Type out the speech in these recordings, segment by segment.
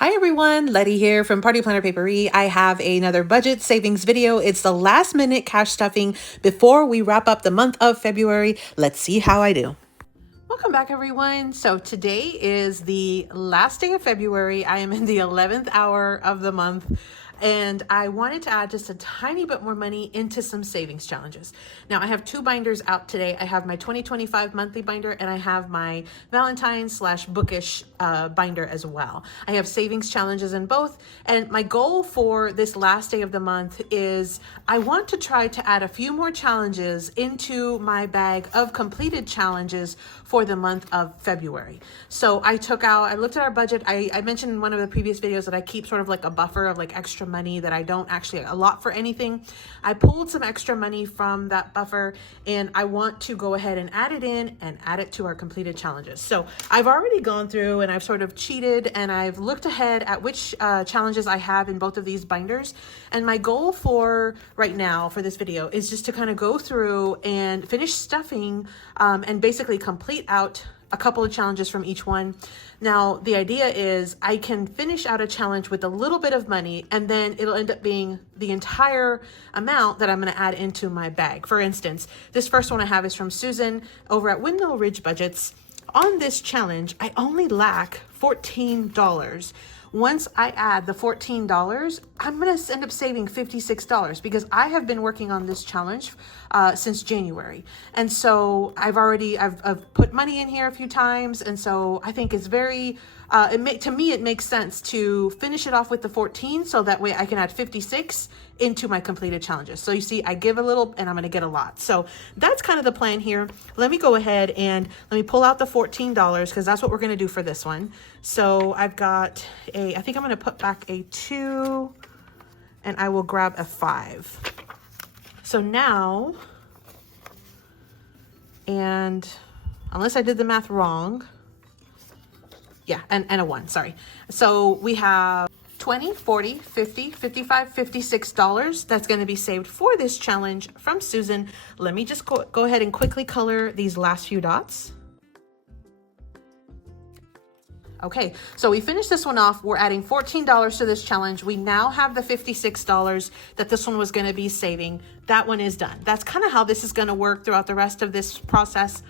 Hi everyone, Letty here from Party Planner Paperie. I have another budget savings video. It's the last minute cash stuffing before we wrap up the month of February. Let's see how I do. Welcome back everyone. So today is the last day of February. I am in the 11th hour of the month. And I wanted to add just a tiny bit more money into some savings challenges. Now I have two binders out today. I have my 2025 monthly binder and I have my Valentine's / bookish binder as well. I have savings challenges in both. And my goal for this last day of the month is I want to try to add a few more challenges into my bag of completed challenges for the month of February. So I looked at our budget. I mentioned in one of the previous videos that I keep sort of like a buffer of like extra money that I don't actually allot for anything. I pulled some extra money from that buffer and I want to go ahead and add it in and add it to our completed challenges. So I've already gone through and I've sort of cheated and I've looked ahead at which challenges I have in both of these binders. And my goal for right now for this video is just to kind of go through and finish stuffing and basically complete out a couple of challenges from each one. Now, the idea is I can finish out a challenge with a little bit of money and then it'll end up being the entire amount that I'm going to add into my bag. For instance, this first one I have is from Susan over at WindMillRidgeBudgets. On this challenge, I only lack $14. Once I add the $14, I'm going to end up saving $56 because I have been working on this challenge since January. And so I've put money in here a few times. And so I think it's very, to me, it makes sense to finish it off with the 14 so that way I can add 56 into my completed challenges. So you see, I give a little and I'm going to get a lot. So that's kind of the plan here. Let me go ahead and let me pull out the $14 because that's what we're going to do for this one. So I've got I think I'm going to put back a 2 and I will grab a 5. So now, and unless I did the math wrong, yeah, and a 1, sorry. So we have 20, 40, 50, 55, $56 that's going to be saved for this challenge from Susan. Let me just go ahead and quickly color these last few dots. Okay, so we finished this one off. We're adding $14 to this challenge. We now have the $56 that this one was going to be saving. That one is done. That's kind of how this is going to work throughout the rest of this process.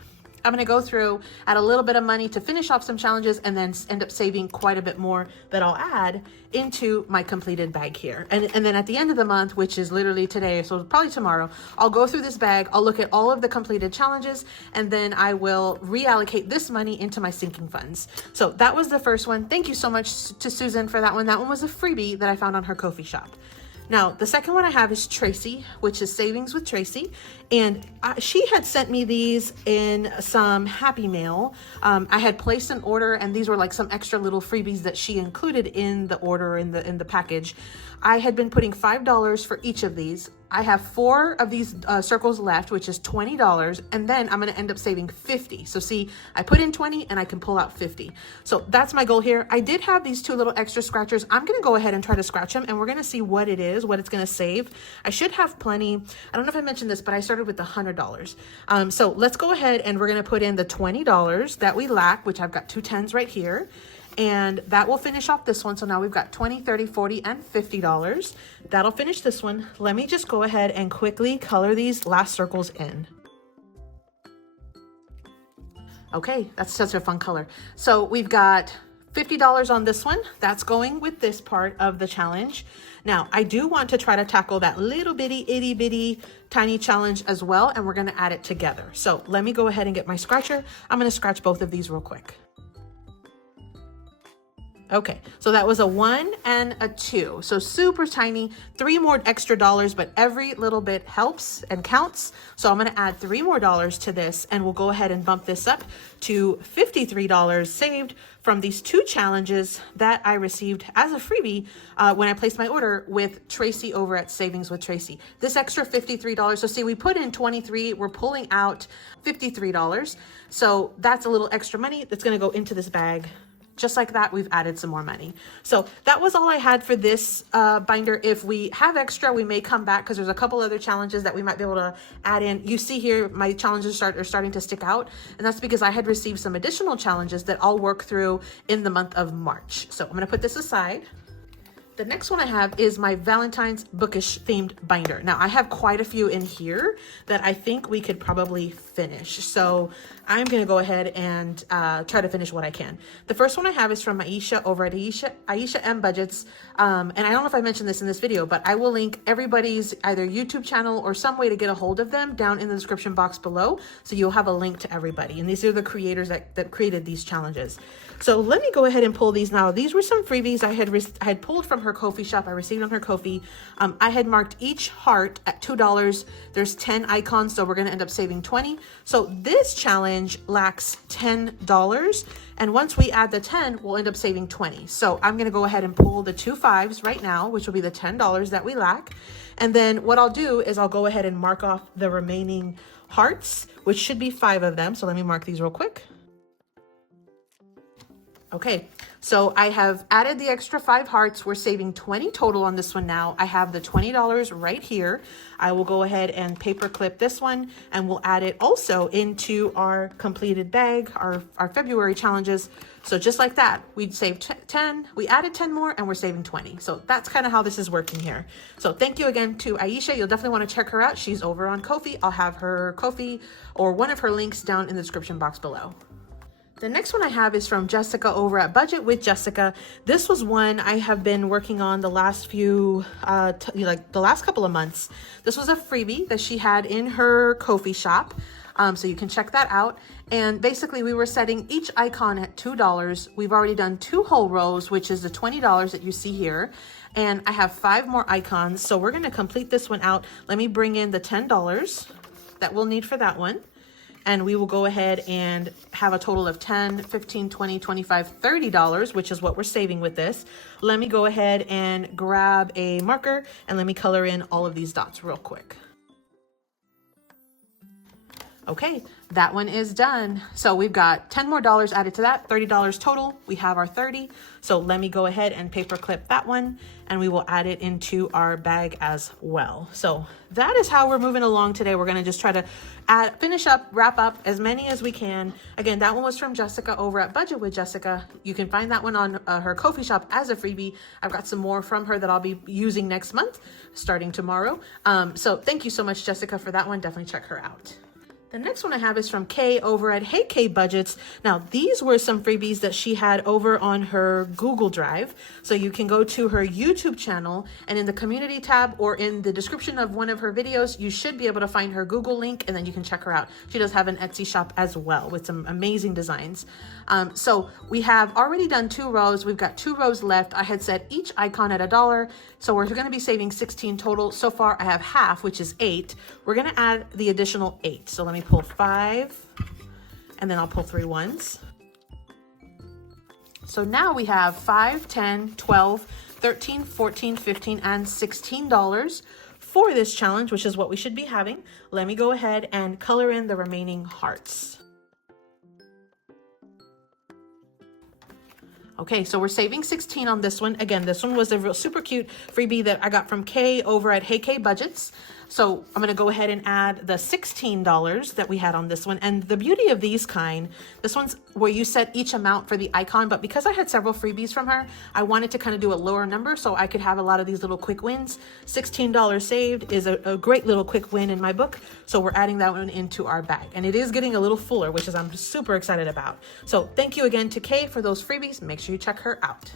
I'm going to go through, add a little bit of money to finish off some challenges and then end up saving quite a bit more that I'll add into my completed bag here. And then at the end of the month, which is literally today, so probably tomorrow, I'll go through this bag, I'll look at all of the completed challenges, and then I will reallocate this money into my sinking funds. So that was the first one. Thank you so much to Susan for that one. That one was a freebie that I found on her Ko-fi shop. Now, the second one I have is Tracy, which is Savings with Tracy. And she had sent me these in some Happy Mail. I had placed an order and these were like some extra little freebies that she included in the order, in the package. I had been putting $5 for each of these. I have 4 of these circles left, which is $20, and then I'm going to end up saving 50. So see, I put in 20 and I can pull out 50. So that's my goal here. I did have these 2 little extra scratchers. I'm going to go ahead and try to scratch them, and we're going to see what it is, what it's going to save. I should have plenty. I don't know if I mentioned this, but I started with the $100. So let's go ahead and we're going to put in the $20 that we lack, which I've got 2 10s right here. And that will finish off this one. So now we've got 20, 30, 40, and $50. That'll finish this one. Let me just go ahead and quickly color these last circles in. Okay, that's such a fun color. So we've got $50 on this one. That's going with this part of the challenge. Now, I do want to try to tackle that little bitty, itty bitty, tiny challenge as well, and we're gonna add it together. So let me go ahead and get my scratcher. I'm gonna scratch both of these real quick. Okay, so that was a 1 and a 2. So super tiny, 3 more extra dollars, but every little bit helps and counts. So I'm gonna add 3 more dollars to this and we'll go ahead and bump this up to $53 saved from these 2 challenges that I received as a freebie when I placed my order with Tracy over at Savings with Tracy. This extra $53, so see, we put in 23, we're pulling out $53. So that's a little extra money that's gonna go into this bag just like that, we've added some more money. So that was all I had for this binder. If we have extra, we may come back because there's a couple other challenges that we might be able to add in. You see here, my challenges are starting to stick out, and that's because I had received some additional challenges that I'll work through in the month of March. So I'm gonna put this aside. The next one I have is my Valentine's bookish themed binder. Now I have quite a few in here that I think we could probably finish. So I'm gonna go ahead and try to finish what I can. The first one I have is from Aisha over at Aisha M Budgets. And I don't know if I mentioned this in this video, but I will link everybody's either YouTube channel or some way to get a hold of them down in the description box below. So you'll have a link to everybody. And these are the creators that created these challenges. So let me go ahead and pull these now. These were some freebies I had pulled from her Ko-fi shop. I received on her Ko-fi. I had marked each heart at $2. There's 10 icons, so we're gonna end up saving 20. So this challenge lacks $10. And once we add the 10, we'll end up saving 20. So I'm gonna go ahead and pull the 2 5s right now, which will be the $10 that we lack. And then what I'll do is I'll go ahead and mark off the remaining hearts, which should be 5 of them. So let me mark these real quick. Okay, so I have added the extra 5 hearts. We're saving 20 total on this one now. I have the $20 right here. I will go ahead and paper clip this one, and we'll add it also into our completed bag, our February challenges. So just like that, we'd saved 10, we added 10 more, and we're saving 20. So that's kind of how this is working here. So thank you again to Aisha. You'll definitely want to check her out. She's over on Ko-fi. I'll have her Ko-fi or one of her links down in the description box below. The next one I have is from Jessica over at Budget with Jessica. This was one I have been working on the last few, like the last couple of months. This was a freebie that she had in her Ko-fi shop. So you can check that out. And basically we were setting each icon at $2. We've already done 2 whole rows, which is the $20 that you see here. And I have 5 more icons. So we're gonna complete this one out. Let me bring in the $10 that we'll need for that one. And we will go ahead and have a total of $10, $15, $20, $25, $30, which is what we're saving with this. Let me go ahead and grab a marker and let me color in all of these dots real quick. Okay, that one is done. So we've got 10 more dollars added to that, $30 total. We have our 30. So let me go ahead and paper clip that one, and we will add it into our bag as well. So that is how we're moving along today. We're gonna just try to finish up, wrap up as many as we can. Again, that one was from Jessica over at Budget with Jessica. You can find that one on her Ko-fi shop as a freebie. I've got some more from her that I'll be using next month, starting tomorrow. So thank you so much, Jessica, for that one. Definitely check her out. The next one I have is from Kay over at HeyKayBudgets. Now, these were some freebies that she had over on her Google Drive. So you can go to her YouTube channel, and in the community tab or in the description of one of her videos, you should be able to find her Google link, and then you can check her out. She does have an Etsy shop as well with some amazing designs. So we have already done 2 rows. We've got 2 rows left. I had set each icon at $1. So we're gonna be saving 16 total. So far I have half, which is 8. We're gonna add the additional 8. So let me pull 5, and then I'll pull 3 ones. So now we have 5, 10, 12, 13, 14, 15, and $16 for this challenge, which is what we should be having. Let me go ahead and color in the remaining hearts. Okay, so we're saving 16 on this one. Again, this one was a real super cute freebie that I got from Kay over at HeyKayBudgets. So I'm gonna go ahead and add the $16 that we had on this one. And the beauty of these this one's where you set each amount for the icon, but because I had several freebies from her, I wanted to kind of do a lower number so I could have a lot of these little quick wins. $16 saved is a great little quick win in my book. So we're adding that one into our bag, and it is getting a little fuller, which is I'm super excited about. So thank you again to Kay for those freebies. Make sure you check her out.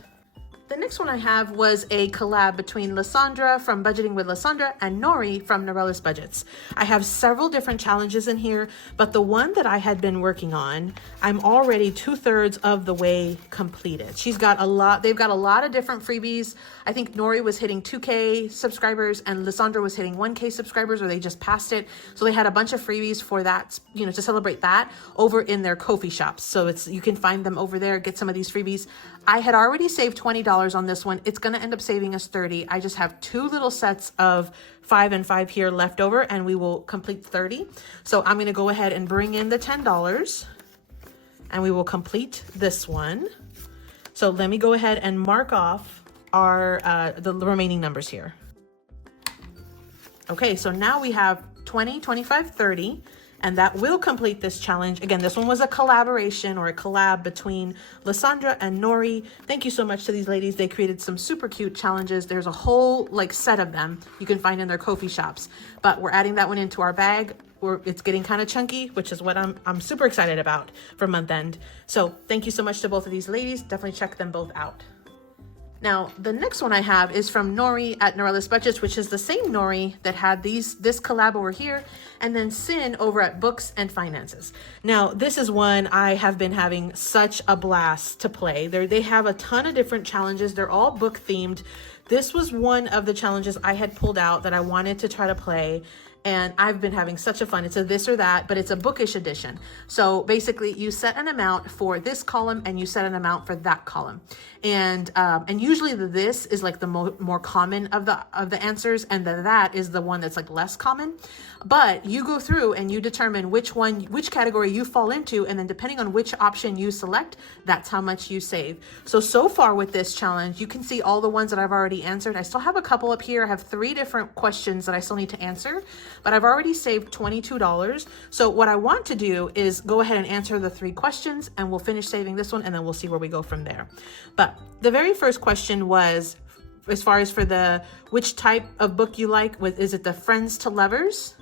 The next one I have was a collab between Lisandra from Budgeting with Lisandra and Nori from NorelisBudgets. I have several different challenges in here, but the one that I had been working on, I'm already 2/3 of the way completed. They've got a lot of different freebies. I think Nori was hitting 2K subscribers and Lisandra was hitting 1K subscribers, or they just passed it. So they had a bunch of freebies for that, to celebrate that over in their Ko-fi shops. So you can find them over there, get some of these freebies. I had already saved $20 on this one. It's going to end up saving us 30. I just have 2 little sets of 5 and 5 here left over, and we will complete 30. So I'm going to go ahead and bring in the $10, and we will complete this one. So let me go ahead and mark off our the remaining numbers here. Okay, so now we have 20, 25, 30, and that will complete this challenge. Again, this one was a collaboration or a collab between Lisandra and Nori. Thank you so much to these ladies. They created some super cute challenges. There's a whole like set of them you can find in their Ko-fi shops, but we're adding that one into our bag. It's getting kind of chunky, which is what I'm super excited about for month end. So thank you so much to both of these ladies. Definitely check them both out. Now, the next one I have is from Nori at NorelisBudgets, which is the same Nori that had this collab over here, and then Sin over at Books and Finances. Now, this is one I have been having such a blast to play. They have a ton of different challenges. They're all book themed. This was one of the challenges I had pulled out that I wanted to try to play, and I've been having such a fun. It's a this or that, but it's a bookish edition. So basically you set an amount for this column and you set an amount for that column. And usually the this is like the more common of the answers, and the that is the one that's like less common. But you go through and you determine which category you fall into, and then depending on which option you select, that's how much you save. So far with this challenge, you can see all the ones that I've already answered. I still have a couple up here. I have 3 different questions that I still need to answer, but I've already saved $22. So what I want to do is go ahead and answer the 3 questions, and we'll finish saving this one, and then we'll see where we go from there. But the very first question was, as far as for which type of book you like, is it the friends to lovers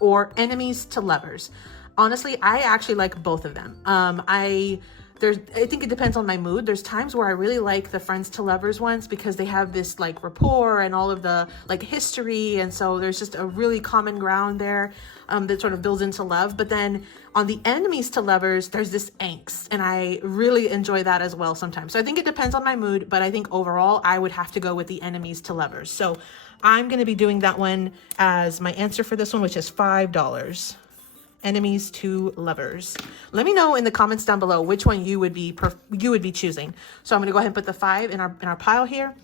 or enemies to lovers? Honestly, I actually like both of them. I think it depends on my mood. There's times where I really like the friends to lovers ones because they have this like rapport and all of the like history, and so there's just a really common ground there that sort of builds into love. But then on the enemies to lovers, there's this angst, and I really enjoy that as well sometimes. So I think it depends on my mood, but I think overall I would have to go with the enemies to lovers. So I'm going to be doing that one as my answer for this one, which is $5. Enemies to lovers. Let me know in the comments down below which one you would be choosing. So I'm going to go ahead and put the 5 in our pile here.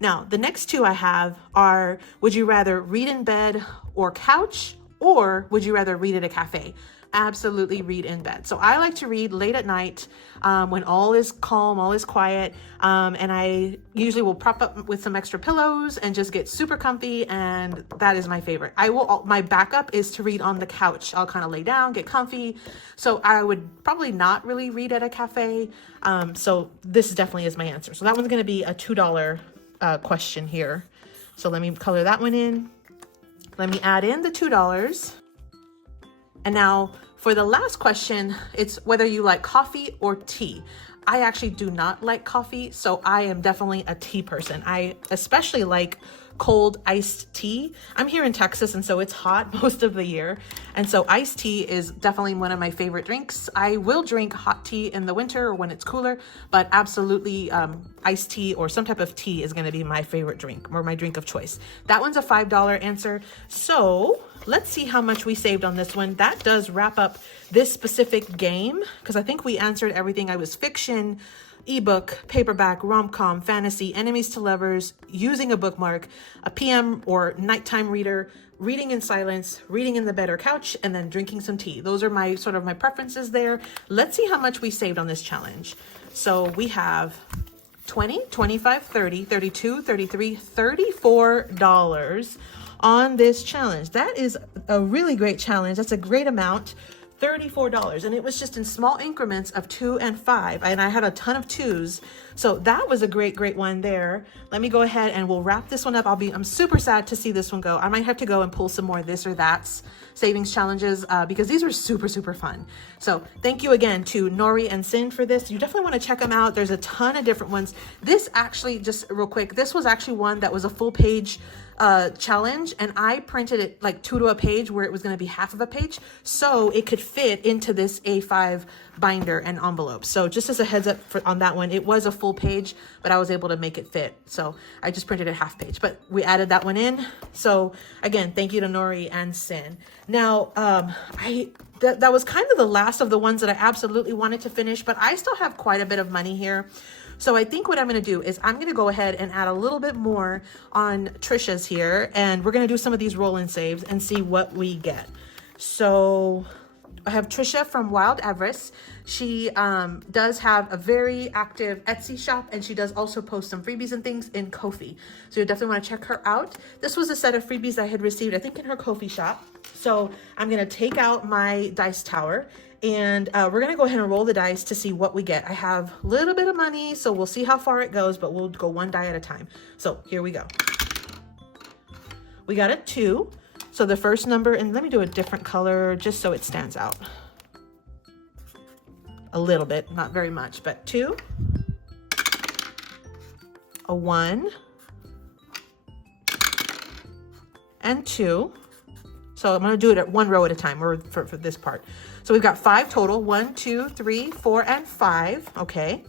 Now, the next 2 I have are, would you rather read in bed or couch, or would you rather read at a cafe? Absolutely read in bed. So I like to read late at night when all is calm, all is quiet, and I usually will prop up with some extra pillows and just get super comfy, and that is my favorite. My backup is to read on the couch. I'll kind of lay down, get comfy. So I would probably not really read at a cafe. So this definitely is my answer. So that one's going to be a $2 question here. So let me color that one in. Let me add in the $2. And now for the last question, it's whether you like coffee or tea. I actually do not like coffee, so I am definitely a tea person. I especially like cold iced tea. I'm here in Texas, and so it's hot most of the year. And so iced tea is definitely one of my favorite drinks. I will drink hot tea in the winter or when it's cooler, but absolutely iced tea or some type of tea is going to be my favorite drink, or my drink of choice. That one's a $5 answer. So let's see how much we saved on this one. That does wrap up this specific game, because I think we answered everything. I was fiction, ebook, paperback, rom-com, fantasy, enemies to lovers, using a bookmark, a PM or nighttime reader, reading in silence, reading in the bed or couch, and then drinking some tea. Those are my preferences there. Let's see how much we saved on this challenge. So we have 20, 25, 30, 32, 33, $34 on this challenge. That is a really great challenge. That's a great amount. $34, and it was just in small increments of 2 and 5, and I had a ton of 2s, so that was a great one there. Let me go ahead and we'll wrap this one up. I'm super sad to see this one go. I might have to go and pull some more this or that's savings challenges because these were super fun. So thank you again to Nori and Sin for this. You definitely want to check them out. There's a ton of different ones. This actually, just real quick, this was actually one that was a full page challenge, and I printed it like 2 to a page where it was going to be half of a page, so it could fit into this A5 binder and envelope. So just as a heads up on that one, it was a full page, but I was able to make it fit. So I just printed it half page, but we added that one in. So again, thank you to Nori and Sin. Now, that was kind of the last of the ones that I absolutely wanted to finish, but I still have quite a bit of money here. So I think what I'm going to do is I'm going to go ahead and add a little bit more on Trisha's here, and we're going to do some of these roll-in saves and see what we get. So I have Trisha from Wild Everest. She does have a very active Etsy shop, and she does also post some freebies and things in Ko-fi. So you definitely want to check her out. This was a set of freebies I had received, I think, in her Ko-fi shop. So I'm going to take out my dice tower, and we're going to go ahead and roll the dice to see what we get. I have a little bit of money, so we'll see how far it goes, but we'll go one die at a time. So here we go. We got a 2. So the first number, and let me do a different color just so it stands out a little bit, not very much, but 2, a 1, and 2. So I'm going to do it at one row at a time for this part. So we've got 5 total, 1, 2, 3, 4, and 5. Okay.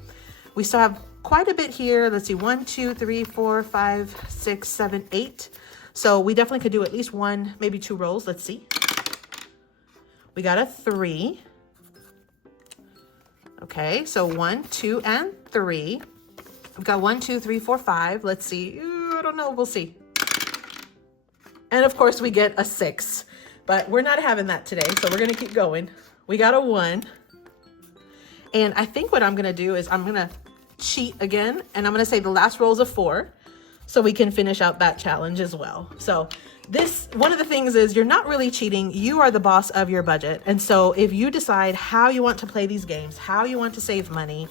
We still have quite a bit here. Let's see, 1, 2, 3, 4, 5, 6, 7, 8. So we definitely could do at least 1, maybe 2 rolls. Let's see. We got a 3. Okay, so 1, 2, and 3. We've got 1, 2, 3, 4, 5. Let's see. I don't know. We'll see. And of course we get a 6, but we're not having that today. So we're going to keep going. We got a 1. And I think what I'm going to do is I'm going to cheat again. And I'm going to say the last roll is a 4. So we can finish out that challenge as well. So one of the things is you're not really cheating. You are the boss of your budget. And so if you decide how you want to play these games, how you want to save money,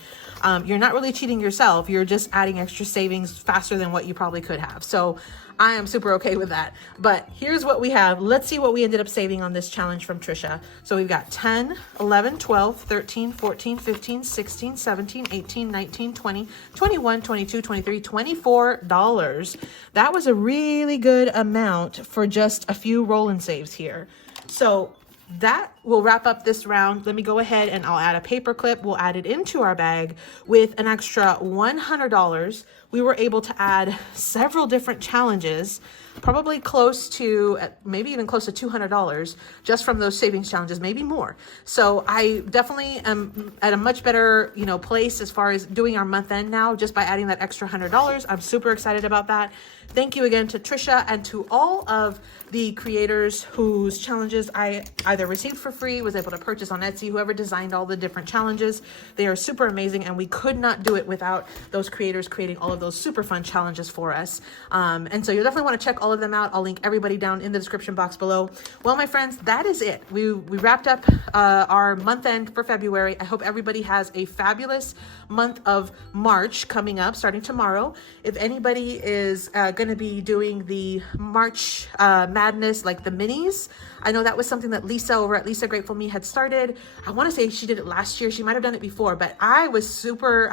you're not really cheating yourself. You're just adding extra savings faster than what you probably could have. So I am super okay with that. But here's what we have. Let's see what we ended up saving on this challenge from Trisha. So we've got 10, 11, 12, 13, 14, 15, 16, 17, 18, 19, 20, 21, 22, 23, $24. That was a really good amount for just a few roll and saves here. So that will wrap up this round. Let me go ahead and I'll add a paper clip. We'll add it into our bag with an extra $100. We were able to add several different challenges, probably close to, maybe even close to $200 just from those savings challenges, maybe more. So I definitely am at a much better, place as far as doing our month end now, just by adding that extra $100. I'm super excited about that. Thank you again to Trisha and to all of the creators whose challenges I either received for free, was able to purchase on Etsy, whoever designed all the different challenges. They are super amazing, and we could not do it without those creators creating all of those super fun challenges for us. And so you'll definitely want to check all of them out. I'll link everybody down in the description box below. Well, my friends, that is it. We wrapped up our month end for February. I hope everybody has a fabulous month of March coming up, starting tomorrow. If anybody is going to be doing the March Madness, like the minis, I know that was something that Lisa over at Lisa Grateful Me had started. I want to say she did it last year. She might have done it before, but I was super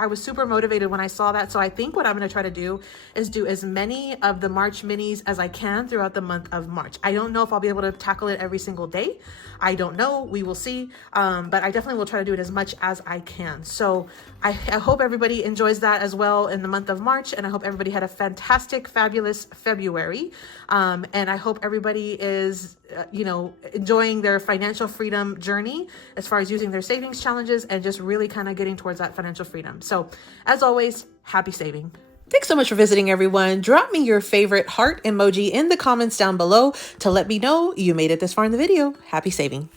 motivated when I saw that. So I think what I'm going to try to do is do as many of the March minis as I can throughout the month of March. I don't know if I'll be able to tackle it every single day. I don't know. We will see. But I definitely will try to do it as much as I can. So I hope everybody enjoys that as well in the month of March. And I hope everybody had a fantastic, fabulous February. And I hope everybody is, enjoying their financial freedom journey as far as using their savings challenges and just really kind of getting towards that financial freedom. So as always, happy saving. Thanks so much for visiting, everyone. Drop me your favorite heart emoji in the comments down below to let me know you made it this far in the video. Happy saving.